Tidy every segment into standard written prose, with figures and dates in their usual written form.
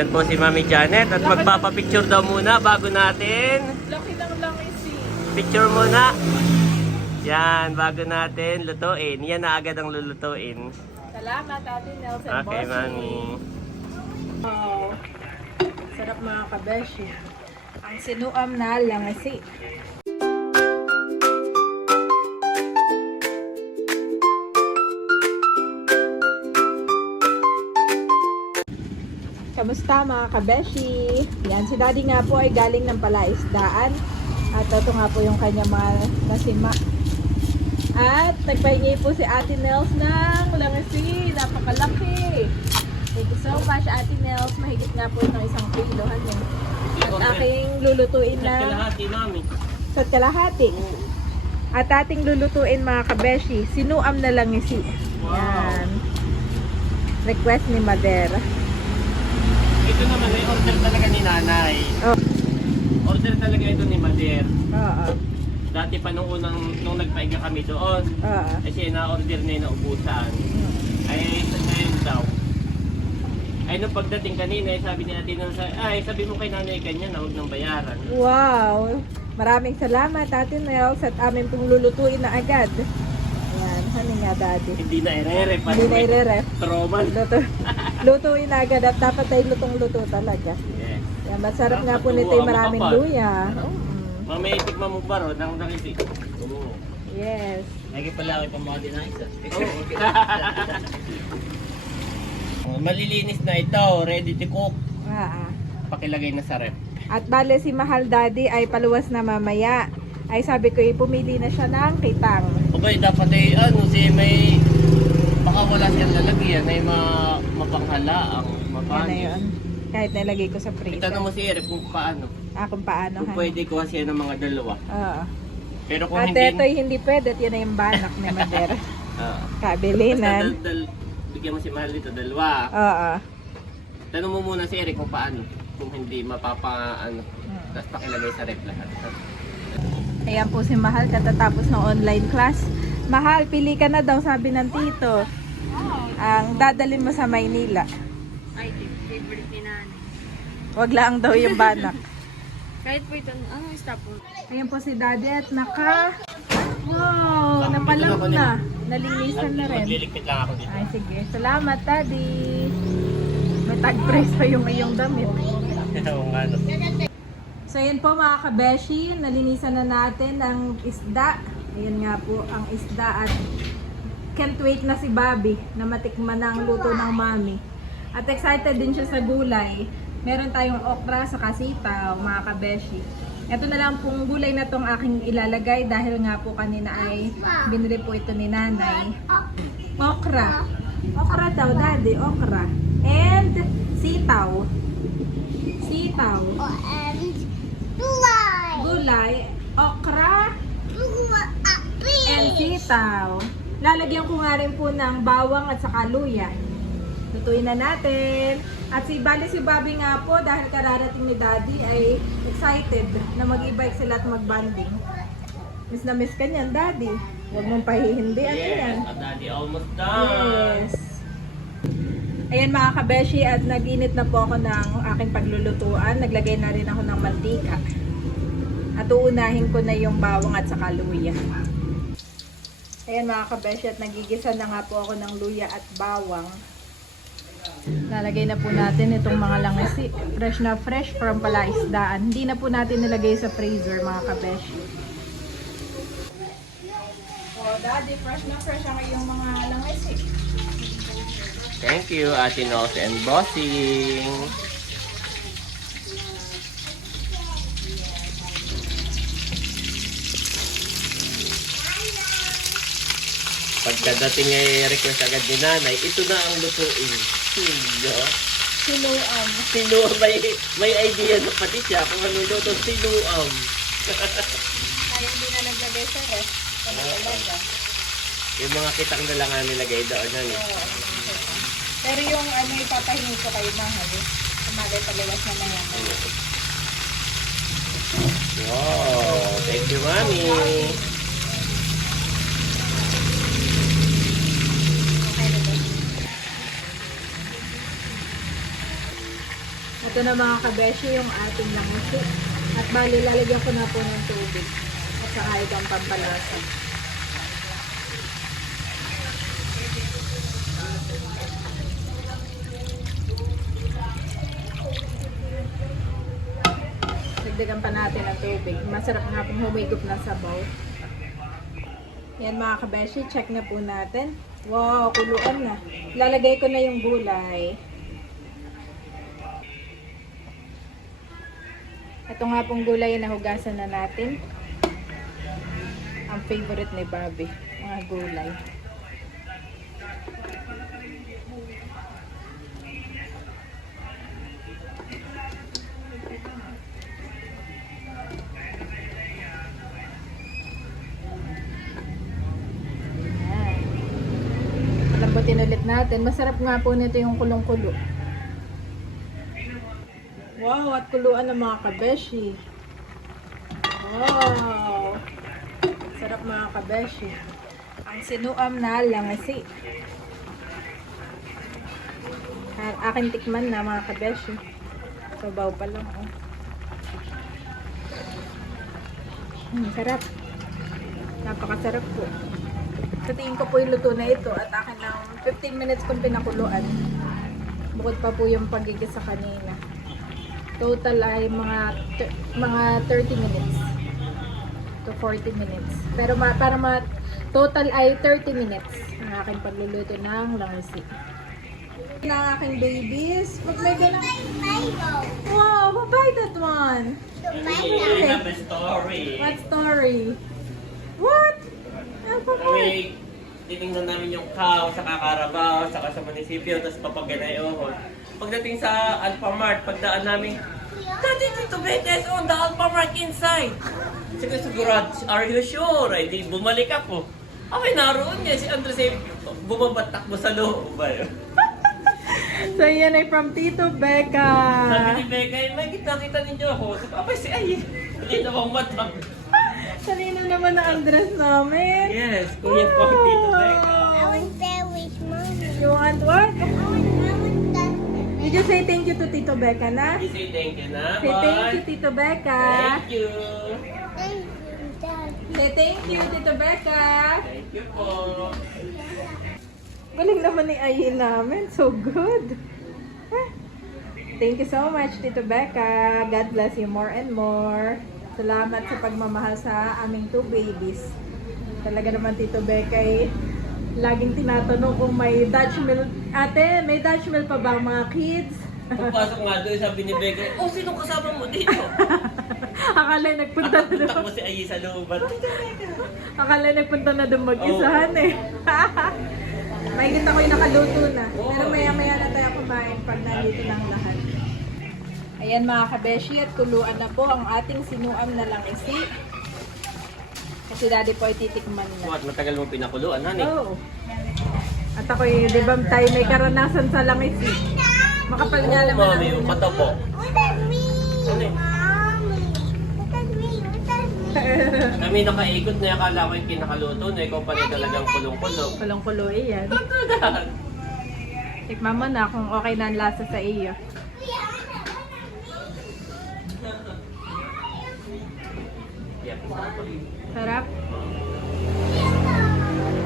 Ayan po si Mami Janet at magpapapicture daw muna bago natin. Laki lang isi. Picture muna. Yan, bago natin lutuin. Yan na agad ang lulutuin. Salamat, Ate Nelson. Okay, Mami. Wow. Sarap mga kabeshi. Ang sinuam na langasi. Kamusta mga kabeshi? Yan, si Daddy nga po ay galing ng palaisdaan. At ito nga po yung kanya mga nasima. At nagpahingi po si Ate Nels ng langasi. Napakalaki. Thank you so much, Ate Nels. Mahigit nga po itong 1 kilo. At aking lulutuin na Kalahati, Mami. sa kalahati. At ating lulutuin mga kabeshi, sinuam na langisi. Yan. Request ni Madera. Ito naman ay order talaga ni Nanay. Oh. Order talaga ito ni Mader. Oo. Dati pa nung nagpaiga kami doon. Oo. Kasi na-order na yung naubusan. Ay, ngayon daw. Ay, nung pagdating kanina, sabi ni Ate Nels, ay, sabi mo kay Nanay kanya na huwag nang bayaran. Wow! Maraming salamat, Ate Nels, at amin pong lulutuin na agad. Ayan, honey nga, Daddy. Hindi na i-ref. Hindi na i-ref. Troman. Lutuin na agad at dapat ay lutong-luto talaga. Yes. Yan, masarap nga po nito yung maraming luya. Mamaya itikman mo ba ro? Nang nakisik. Oo. Yes. Lagi pala ako pang mga dinaysa. Malilinis na ito. Ready to cook. Pakilagay na sa ref. At bale si Mahal Daddy ay paluwas na mamaya. Ay sabi ko pumili na siya ng kitang. Okay, dapat ay may baka wala siyang lalagyan ay mapanghala ang Yan na mapanis. yun. Kahit nilagay ko sa freezer. Itanong mo si Eric kung paano. Kung paano. Kung pwede kuha siya ng mga dalawa. Oo. Pero kung At hindi... ito'y hindi pwede. At yun na yung banak ni Madera. Kabilinan. Bigyan mo si Mahal dito, dalawa. Oo. Tanong mo muna si Eric kung paano. Kung hindi tapos pakilagay sa ref lahat. Ayan po si Mahal katatapos ng online class. Mahal, pili ka na daw sabi ng tito. Ang dadalhin mo sa Maynila. Ay, favorite ni Nanay. Wag lang daw yung banak. Kahit po ito, stop po. Ayan po si Daddy at wow, napalam na. Nalinisan na rin. Magliligpit lang ako dito. Ay, sige. Salamat, Daddy. May tag price pa yung iyong damit. Oo nga, no. So, ayan po mga kabeshi. Nalinisan na natin ang isda. Ayan nga po ang isda at can't wait na si Bobby na matikman na ang luto ng mami. At excited din siya sa gulay. Meron tayong okra sa kasitaw, mga kabeshi. Ito na lang pong gulay na tong aking ilalagay dahil nga po kanina ay binili po ito ni Nanay. Okra. Okra daw, Daddy. Okra. And sitaw. Sitaw. Gulay. Okra. And sitaw. Lalagyan ko nga rin po ng bawang at saka luya. Lutuin na natin. At si Bobby nga po, dahil kararating ni Daddy, ay excited na mag-e-bike sila at mag-banding. Miss na miss ka niyan, Daddy. Huwag mong pahihindihan yan. Yes, Daddy, almost done. Yes. Ayan mga kabeshi, at nag-init na po ako ng aking paglulutuan. Naglagay na rin ako ng mantika. At uunahin ko na yung bawang at saka luya. Ayan mga kabeshi, at nagigisa na nga po ako ng luya at bawang. Lalagay na po natin itong mga langisi. Fresh na fresh from palaisdaan. Hindi na po natin nilagay sa freezer mga kabeshi. Oh, Daddy, fresh na fresh ang iyong mga langisi. Thank you, Ate Nels and Bossing. Pagkadating ay request agad ni Nanay, ito na ang lutuin. Sinuam. Sinuam, may idea na pati siya kung ano luto, sinuam. Ay, hindi na naglagay sa ref. Yung mga kitang na lang ang nilagay doon. Ano? Pero yung ipapahingi ko kayo mahal. Kumagay palawas na yan. Wow, thank you, Mami. Ito na mga kabeshi yung ating langisi. At bali, lalagyan ko na po ng tubig. At saka itong pampalasa. Dagdagan pa natin ang tubig. Masarap nga pong humigop ng sabaw. Yan mga kabeshi, check na po natin. Wow, kuluan na. Lalagay ko na yung gulay. Ito nga pong gulay na hugasan na natin. Ang favorite ni Bobby, mga gulay. Lambutin ulit natin. Masarap nga po nito yung kulong-kulo. Wow, at kuluan ng mga kabeshi. Wow! Sarap mga kabeshi. Ang sinuam na langisi. Ang aking tikman na mga kabeshi. Sabaw pa lang. Oh. Sarap. Napakasarap po. Sa tingin ko po yung luto na ito at akin ng 15 minutes kong pinakuluan. Bukod pa po yung pagigisa kanina. Total ay mga 30 minutes to 40 minutes. Pero para total ay 30 minutes ang aking pagluluto ng langisi. Ng aking babies. Mag-mega na. Wow, mabay that one. I have a story. What story? What? Kami, titingnan namin yung cow sa Carabao, saka sa munisipyo, tapos papaganayohon. Pagdating sa Alphamart, pagdaan namin, Daddy, Tito Betes on the Alphamart inside. Sigurado, are you sure? Ay, di bumalik ako. Okay, naroon niya. Si Andres ay bumabatak mo sa loob ba yun? So yan ay from Tito Becca. Sabi ni Becca, may kita-kita ninyo ako. Sabi, abay si Ay, hindi na akong matang. Kanina naman na Andres namin. Yes, kuya po ang Tito Becca. I was there with mommy. You want what? I was that. Did you say thank you to Tito Becca na? You say thank you na, Say thank you, boy. Tito Becca. Thank you. Thank you, Dad. Say thank you, Tito Becca. Thank you po. Galing naman ni Ayin namin. So good. Thank you so much, Tito Becca. God bless you more and more. Salamat sa pagmamahal sa aming 2 babies. Talaga naman, Tito Becca, laging tinatanong kung may Dutch milk. Ate, may Dutch milk pa ba ang mga kids? Pagpasok nga doon, sabi ni Becca, oh, sinong kasama mo dito? Akala nagpunta na Punta doon. mo si Ayi sa looban. Akala nagpunta na doon mag-isahan eh. Mahigit ako yung nakaluto na. Pero maya-maya na tayo kumain pag nandito ng lahat. Ayan mga kabeshi, at kuluan na po ang ating sinuam na langisi. Kasi daddy po ay titikman na. What, matagal mo pinakuluan, honey? Oo. At ako'y, di ba tayo may karanasan sa langisi? Makapal nga naman Mami, yung mata po. What does mean? Ano eh? Mommy. What does mean? What does mean? Kami nakaikot na akala ko yung kinakaluto na ikaw pa rin talagang kulong-kulong. Kulong-kulo yan. Tikman mo na kung okay na ang lasa sa iyo. Sarap.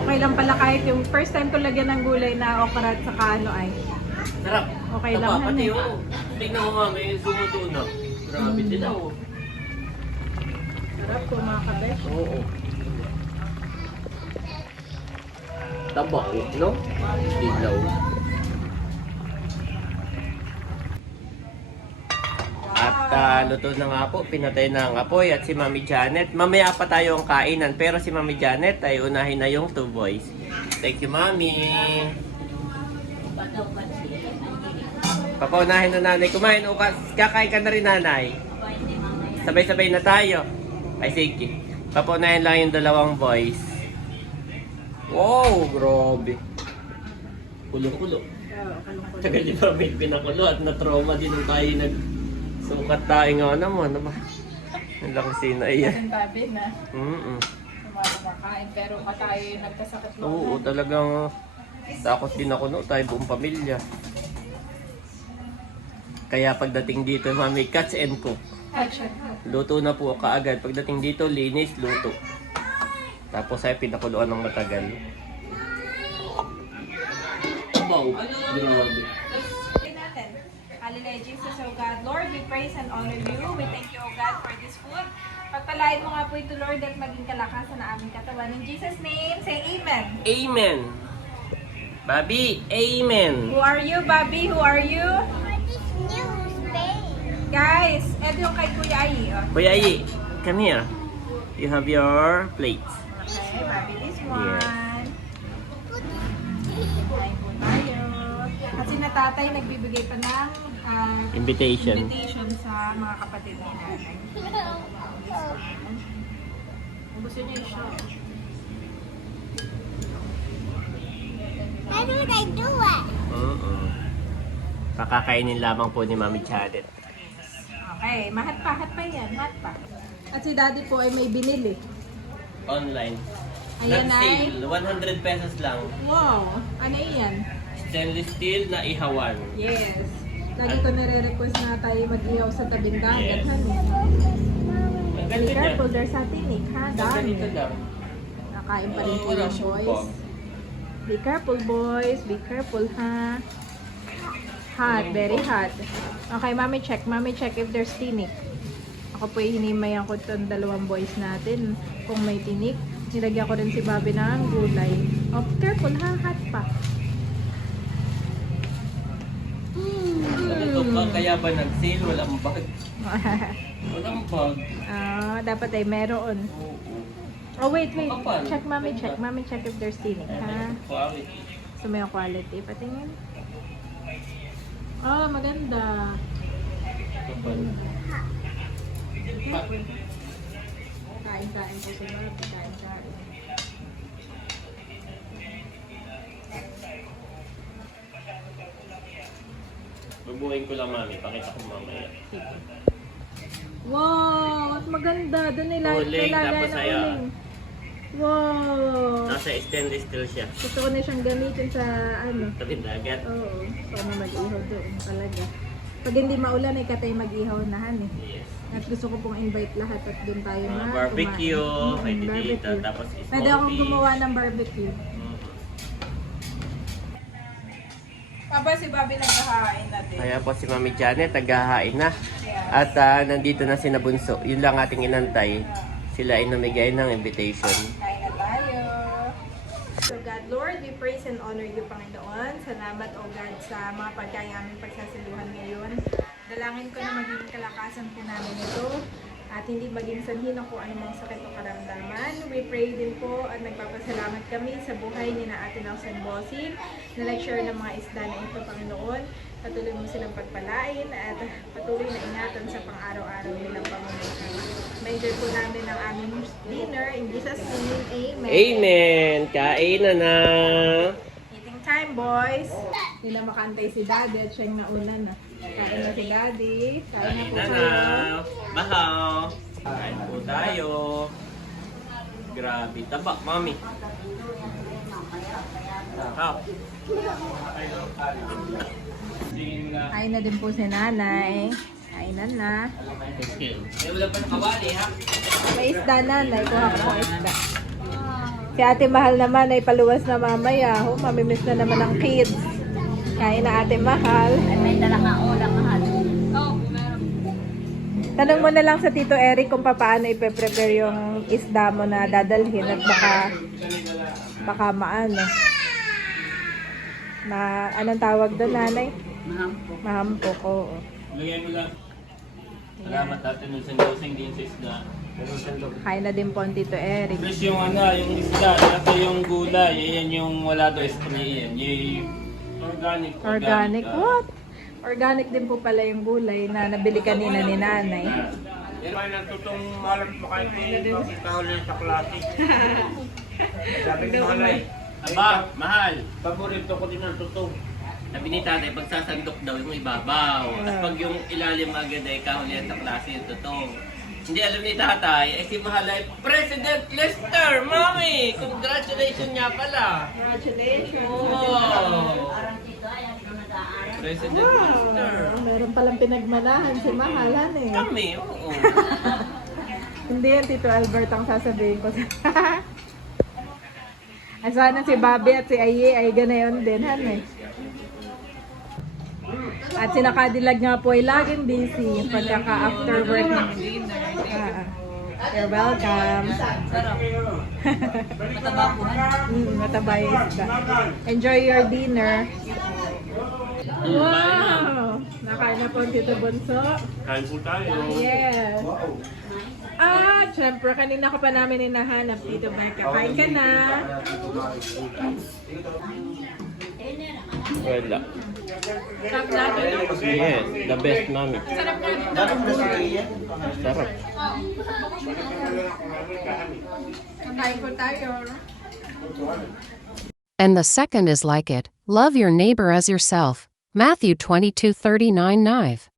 Okay lang pala kahit yung first time ko lagyan ng gulay na okra at saka ano ay. Sarap. Okay Taba, lang yan pati eh. yung tignan mo nga, may sumuto na. Grabe din ako. Sarap po mga kabesh. Oo. Taba, no? Dilaw. At luto na nga po, pinatay na ang apoy at si Mami Janet. Mamaya pa tayo ang kainan, pero si Mami Janet ay unahin na yung 2 boys. Thank you, Mami. Papaunahin na nanay. Kumain o kakain ka na rin, nanay. Sabay-sabay na tayo. Ay, sige. Papaunahin lang yung 2 boys. Wow, grabe. Kulo-kulo. Tagal di ba may pinakulo at na-trauma din nung tayo nagsukat tayo nga naman. Ano ba? Ang laki sina iyan. Ang babi na kumakain pero tayo yung nagkasakit mo. Oo, talagang takot din ako no, tayo buong pamilya. Kaya pagdating dito, mami, catch and cook. Action. Luto na po kaagad. Pagdating dito, linis, luto. Tapos ay pinakuluan ng matagal. Wow, grabe. natin. Hallelujah, Jesus, O God. Lord, we praise and honor you. We thank you, O God, for this food. Pagpalain mo nga po ito, Lord, at maging kalakasan na aming katawan. In Jesus' name, say Amen. Amen. Bobby, amen. Who are you, Bobby? Who are you? What is new Spain? Guys, ito yung kay Kuya Ai. Oh. Kuya Ai, come here. You have your plates. Okay, Bobby, this one. Yes. Kumain po tayo. At si Natatay nagbibigay pa ng Invitation. invitation sa mga kapatid ni Nanay. Kung gusto niyo i-show. How do I do it? Pakakainin lamang po ni Mami Janet. Okay, mahat pa yan, mahat pa. At si Daddy po ay may binili. Online. Ayan Not ay. sale, 100 pesos lang. Wow, ano yan? Stainless steel na ihawan. Yes. Lagi ko nare-request na tayo mag-ihaw sa tabing dagat, Yes. honey. Ang Be ganda niya. careful, there's a tinik, ha? Dami. Ganito lang. Nakain pa rin po Wala yung siyang boys. bag. Be careful, boys. Be careful, ha? Hot, very hot. Okay, mami check if there's tinik. Ako po hinimayan ko itong dalawang boys natin. Kung may tinik, nilagyan ko rin si Bobby ng gulay. Oh, careful, ha? Hot pa. Ano to ba? Kaya ba nag-sale? Walang bag. Walang bag. Dapat ay meron. Oo. Oh, wait. Kapal. Check, mami check if there's tinik, ha? Quality. So, may quality. Patingin. Oh, maganda. Kapal. Kain po si Bobby. Kain. Bubuhin ko lang, Mami. Pakita ko mamaya. Wow! At maganda. Doon Uling, tapos ng ayan. uling. Wow! Nasa stainless steel siya. Gusto ko na siyang gamitin sa ano. Tabi dagat. Oo. So, mag-ihaw doon talaga. Pag hindi maulan ay katay mag-ihaw na eh. Yes. At gusto ko pong invite lahat at doon tayo na Barbecue. kumain. Pwede dito. Barbecue. Tapos Pwede akong smoky. gumawa ng barbecue. Papa, si Bobby nagkahain natin. Kaya po si Mami Janet naghahain na. Yeah. At nandito na si Nabunso. Yun lang ating inantay. Sila ay namigay ng invitation. Kain na tayo. So God, Lord, we praise and honor you, Panginoon. Salamat, O God, sa mga pagkaya aming pagsasiluhan ngayon. Dalangin ko na maging kalakasan po namin ito at hindi maging sanhi ng kung anumang sakit o karamdaman. We pray din po at nagpapasalamat kami sa buhay ni na Ate Nelson Bossing na nag-share ng mga isda na ito, Panginoon. Patuloy mo silang pagpalain at patuloy na ingatan sa pang-araw-araw nilang pamumuhay. Ma-enjoy po namin ang aming dinner. In Jesus' name, Amen. Amen! Kain na! Eating time, boys. Hindi na makaantay si Daddy at siya yung nauna na. Kain na si Daddy. Kain na po Kain na kayo. na! Bahaw! Kain po tayo. Grabe. Tabak, Mami. Bahaw. Kain na din po si Nanay. Kainan na. Wala pa nakawali, ha? May isda, Nanay. Kuha ko ng isda. Si Ate Mahal naman ay paluwas na mamaya. Mamimiss na naman ang kids. Kain na Ate Mahal. May dala ka ulang mahal. Tanong mo na lang sa Tito Eric kung paano ipe-prepare yung isda mo na dadalhin at baka maano. Anong tawag doon, Nanay? Mahampok. Mahampok, oo. Lagyan mo lang. Salamat natin yung sandosing din sa isda. Kain na din po ang Tito Eric. Plus yung yung isda, ito yung gulay, yan yung wala do spray yan. Yung organic. Organic? What? Organic din po pala yung gulay na nabili kanina ni Nanay. Yan ay natutong malam pa kayo dito, kita ulit sa klase. Sabi ko mahal Aba, mahal. Paborito ko din ang tutong. Sabi ni tatay, pag sasandok daw yung ibabaw. At pag yung ilalim agad ay kahulihan sa klase yung totoo. Hindi alam ni tatay, eh si Mahal ay President Lester! Mami! Congratulations niya pala! Congratulations! Wow! President Minister. Meron palang pinagmanahan si Mahalan eh. Kami, oo. Hindi yan, Tito Albert ang sasabihin ko. Sana si Bobby at si Aye ay ganayon din, han eh. At si Nakadilag nga po ay laging busy pagkaka-after work ng dinner. You're welcome. Sarap. Mataba po. Mataba yung isda. Enjoy your dinner. Wow! Nakain na po ang Tito Bunso. Kain po tayo. Yes. Syempre, kanina ko pa namin hinahanap Tito Becca. Kain ka na. Wala. Sarap natin, no? Yes, the best mami. Sarap natin. Sarap. Kain po tayo. And the second is like it. Love your neighbor as yourself. Matthew 22:39-9.